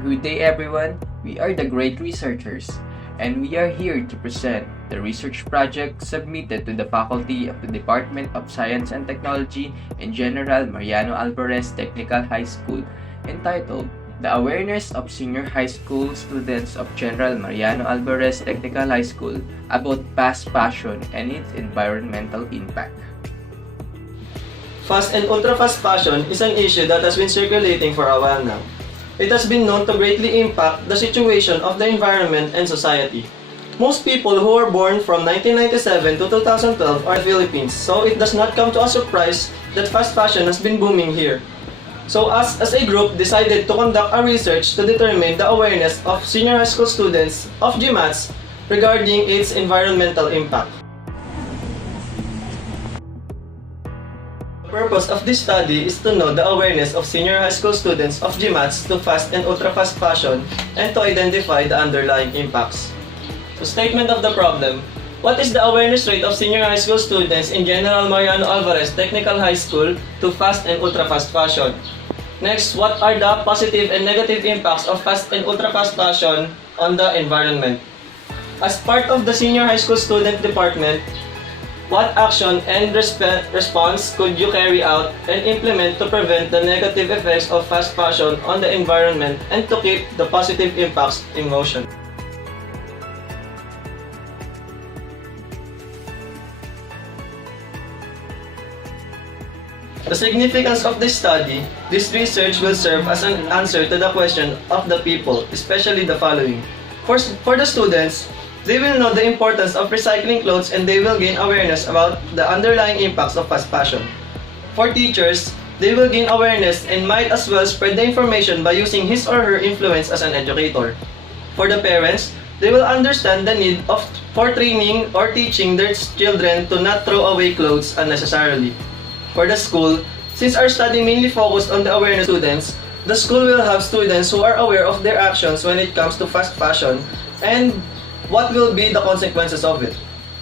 Good day everyone, we are the Great Researchers, and we are here to present the research project submitted to the faculty of the Department of Science and Technology in General Mariano Alvarez Technical High School, entitled The Awareness of Senior High School Students of General Mariano Alvarez Technical High School about Fast Fashion and its Environmental Impact. Fast and ultra-fast fashion is an issue that has been circulating for a while now. It has been known to greatly impact the situation of the environment and society. Most people who were born from 1997 to 2012 are in the Philippines, so it does not come to a surprise that fast fashion has been booming here. So us as a group decided to conduct a research to determine the awareness of senior high school students of GMATHS regarding its environmental impact. The purpose of this study is to know the awareness of senior high school students of GMATHS to fast and ultra-fast fashion and to identify the underlying impacts. So, statement of the problem. What is the awareness rate of senior high school students in General Mariano Alvarez Technical High School to fast and ultra-fast fashion? Next, what are the positive and negative impacts of fast and ultra-fast fashion on the environment? As part of the senior high school student department, what action and response could you carry out and implement to prevent the negative effects of fast fashion on the environment and to keep the positive impacts in motion? The significance of this study, this research will serve as an answer to the question of the people, especially the following. For the students, they will know the importance of recycling clothes and they will gain awareness about the underlying impacts of fast fashion. For teachers, they will gain awareness and might as well spread the information by using his or her influence as an educator. For the parents, they will understand the need for training or teaching their children to not throw away clothes unnecessarily. For the school, since our study mainly focused on the awareness students, the school will have students who are aware of their actions when it comes to fast fashion and what will be the consequences of it.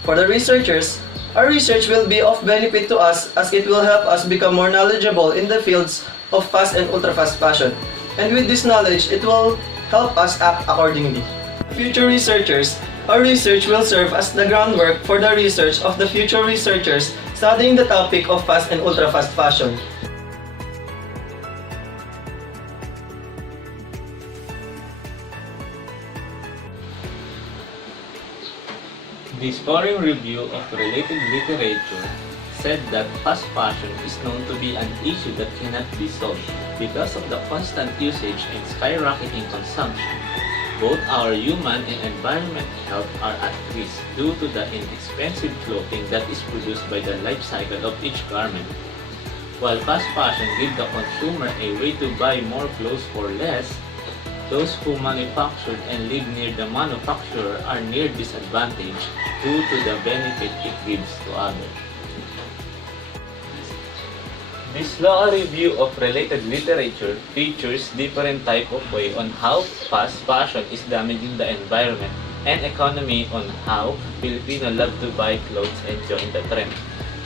For the researchers, our research will be of benefit to us as it will help us become more knowledgeable in the fields of fast and ultra-fast fashion. And with this knowledge, it will help us act accordingly. Future researchers, our research will serve as the groundwork for the research of the future researchers studying the topic of fast and ultra-fast fashion. The scoring review of related literature said that fast fashion is known to be an issue that cannot be solved because of the constant usage and skyrocketing consumption. Both our human and environmental health are at risk due to the inexpensive clothing that is produced by the life cycle of each garment. While fast fashion gives the consumer a way to buy more clothes for less, those who manufactured and live near the manufacturer are near disadvantage due to the benefit it gives to others. This law review of related literature features different type of way on how fast fashion is damaging the environment and economy on how Filipino love to buy clothes and join the trend.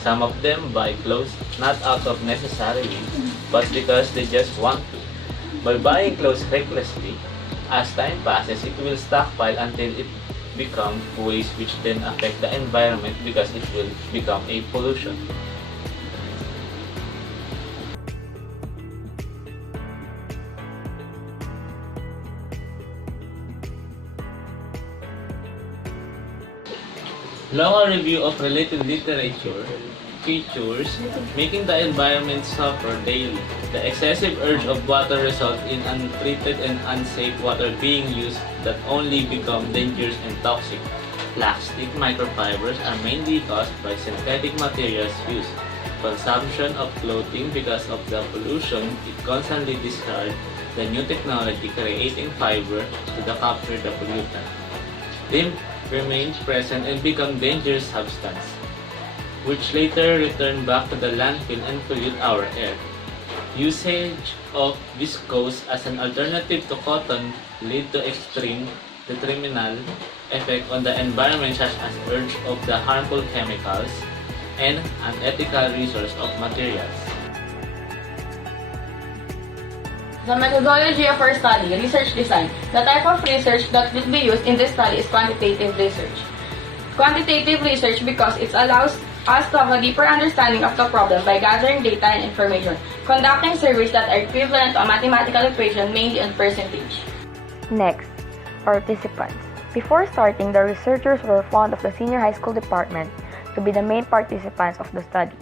Some of them buy clothes not out of necessity but because they just want to. By buying clothes recklessly, as time passes, it will stockpile until it becomes waste which then affect the environment because it will become a pollution. Longer review of related literature features making the environment suffer daily. The excessive urge of water results in untreated and unsafe water being used that only become dangerous and toxic. Plastic microfibers are mainly caused by synthetic materials used. Consumption of clothing because of the pollution, it constantly discards the new technology creating fiber to capture the pollutant. They remain present and become dangerous substance, which later return back to the landfill and pollute our air. Usage of viscose as an alternative to cotton lead to extreme detrimental effect on the environment such as urge of the harmful chemicals and unethical resource of materials. The methodology of our study, research design. The type of research that will be used in this study is quantitative research. Quantitative research because it allows us to have a deeper understanding of the problem by gathering data and information, conducting surveys that are equivalent to a mathematical equation mainly on percentage. Next, participants. Before starting, the researchers were found of the senior high school department to be the main participants of the study.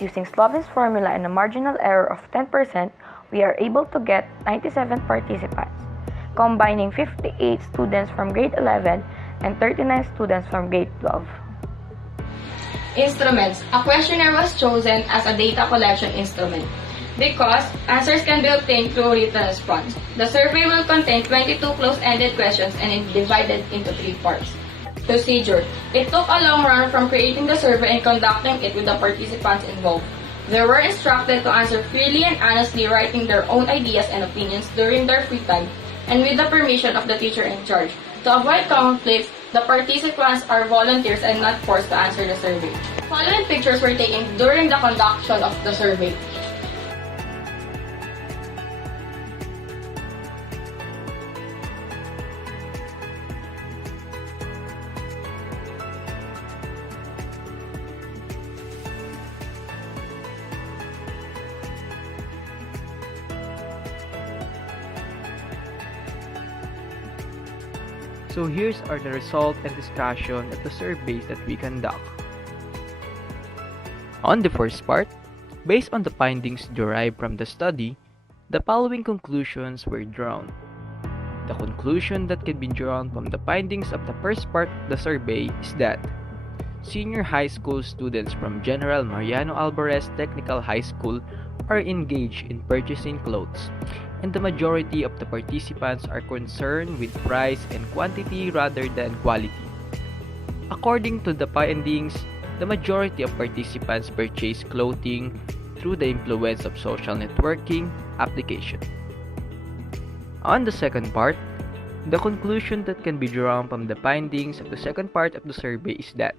Using Slovin's formula and a marginal error of 10%, we are able to get 97 participants, combining 58 students from grade 11 and 39 students from grade 12. Instruments. A questionnaire was chosen as a data collection instrument because answers can be obtained through written response. The survey will contain 22 close-ended questions and is divided into 3 parts. Procedure. It took a long run from creating the survey and conducting it with the participants involved. They were instructed to answer freely and honestly, writing their own ideas and opinions during their free time and with the permission of the teacher in charge. To avoid conflicts, the participants are volunteers and not forced to answer the survey. Following pictures were taken during the conduction of the survey. So here's are the result and discussion of the surveys that we conduct. On the first part, based on the findings derived from the study, the following conclusions were drawn. The conclusion that can be drawn from the findings of the first part of the survey is that senior high school students from General Mariano Alvarez Technical High School are engaged in purchasing clothes, and the majority of the participants are concerned with price and quantity rather than quality. According to the findings, the majority of participants purchase clothing through the influence of social networking application. On the second part, the conclusion that can be drawn from the findings of the second part of the survey is that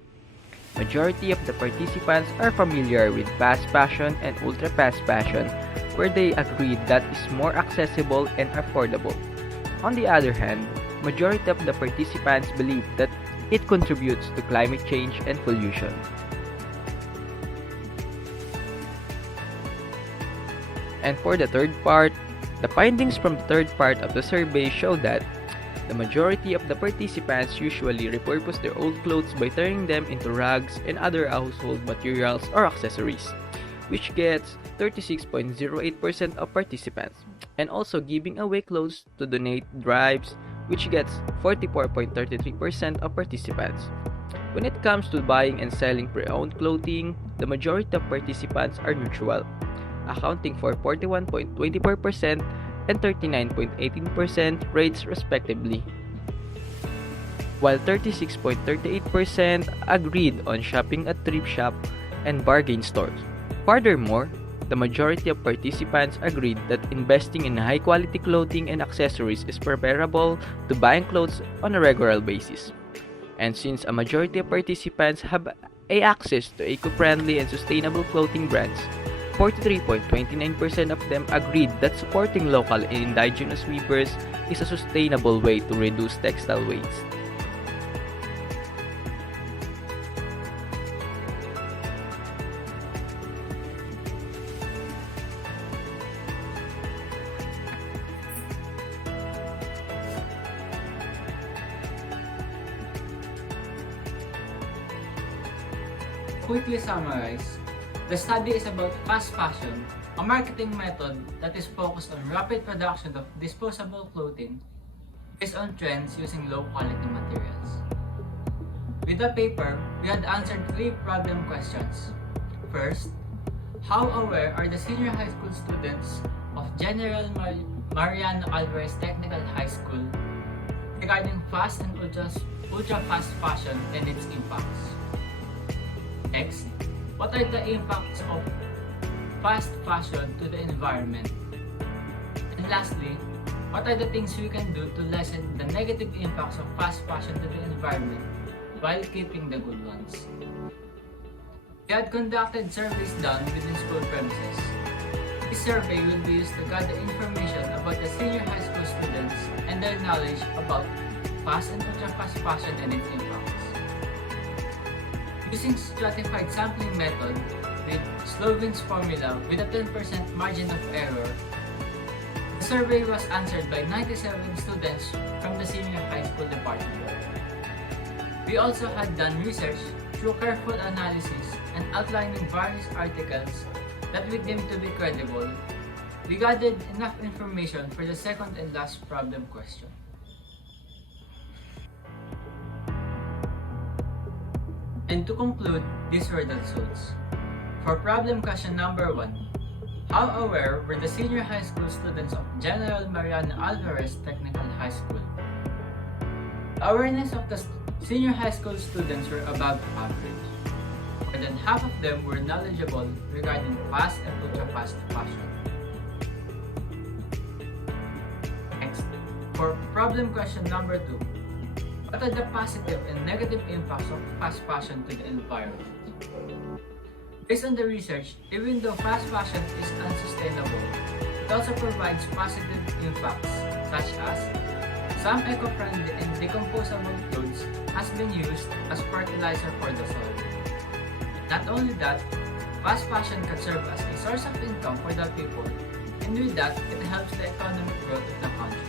majority of the participants are familiar with fast fashion and ultra fast fashion, where they agreed that is more accessible and affordable. On the other hand, majority of the participants believe that it contributes to climate change and pollution. And for the third part, the findings from the third part of the survey show that the majority of the participants usually repurpose their old clothes by turning them into rugs and other household materials or accessories, which gets 36.08% of participants, and also giving away clothes to donate drives, which gets 44.33% of participants. When it comes to buying and selling pre-owned clothing, the majority of participants are neutral, accounting for 41.24% and 39.18% rates respectively, while 36.38% agreed on shopping at thrift shop and bargain stores. Furthermore, the majority of participants agreed that investing in high-quality clothing and accessories is preferable to buying clothes on a regular basis. And since a majority of participants have access to eco-friendly and sustainable clothing brands, 43.29% of them agreed that supporting local and indigenous weavers is a sustainable way to reduce textile waste. Quickly summarize, the study is about fast fashion, a marketing method that is focused on rapid production of disposable clothing based on trends using low-quality materials. With the paper, we had answered 3 problem questions. First, how aware are the senior high school students of General Mariano Alvarez Technical High School regarding fast and ultra-fast fashion and its impacts? Next, what are the impacts of fast fashion to the environment? And lastly, what are the things we can do to lessen the negative impacts of fast fashion to the environment while keeping the good ones? We had conducted surveys done within school premises. This survey will be used to gather information about the senior high school students and their knowledge about fast and ultra-fast fashion and its impacts. Using stratified sampling method with Slovin's formula with a 10% margin of error, the survey was answered by 97 students from the senior high school department. We also had done research through careful analysis and outlining various articles that we deemed to be credible. We gathered enough information for the second and last problem question. And to conclude, these were the results. For problem question number 1, how aware were the senior high school students of General Mariano Alvarez Technical High School? Awareness of the senior high school students were above average. More than half of them were knowledgeable regarding fast and ultra-fast fashion. Next, for problem question number 2, what are the positive and negative impacts of fast fashion to the environment? Based on the research, even though fast fashion is unsustainable, it also provides positive impacts such as some eco-friendly and decomposable clothes has been used as fertilizer for the soil. Not only that, fast fashion can serve as a source of income for the people, and with that, it helps the economic growth of the country.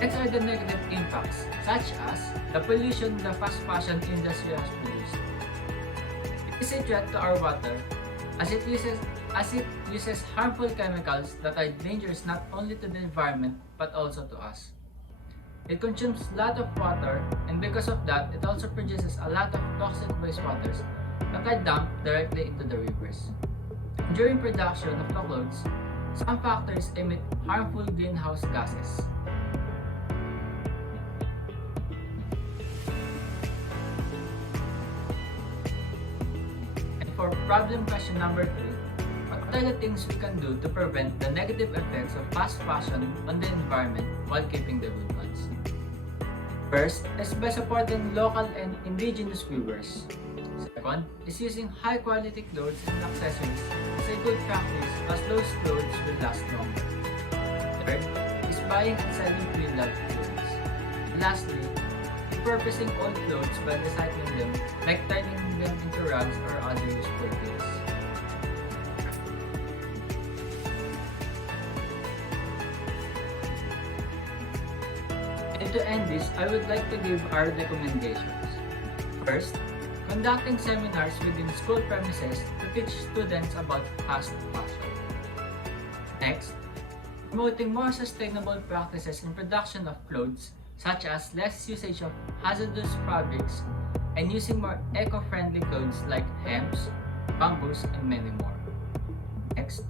Next are the negative impacts, such as the pollution the fast fashion industry has produced. It is a threat to our water as it uses harmful chemicals that are dangerous not only to the environment but also to us. It consumes a lot of water, and because of that, it also produces a lot of toxic wastewaters that are dumped directly into the rivers. During production of the clothes, some factories emit harmful greenhouse gases. And for problem question number 3, what are the things we can do to prevent the negative effects of fast fashion on the environment while keeping the good ones? First is by supporting local and indigenous viewers. Second is using high quality clothes and accessories as a good practice as those clothes will last longer. Third is buying and selling pre-loved clothes. And lastly, repurposing old clothes by recycling them, like turning them into rugs or other useful things. And to end this, I would like to give our recommendations. First, conducting seminars within school premises to teach students about fast fashion. Next, promoting more sustainable practices in production of clothes, such as less usage of hazardous fabrics and using more eco-friendly clothes like hems, bamboos, and many more. Next,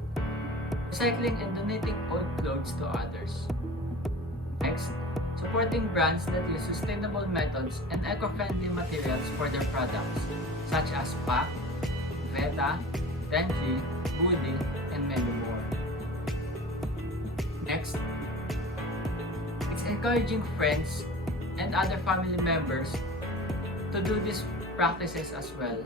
recycling and donating old clothes to others. Next, supporting brands that use sustainable methods and eco-friendly materials for their products, such as PAC, Veta, Tenchi, Woody, and many more. Next, it's encouraging friends and other family members to do these practices as well.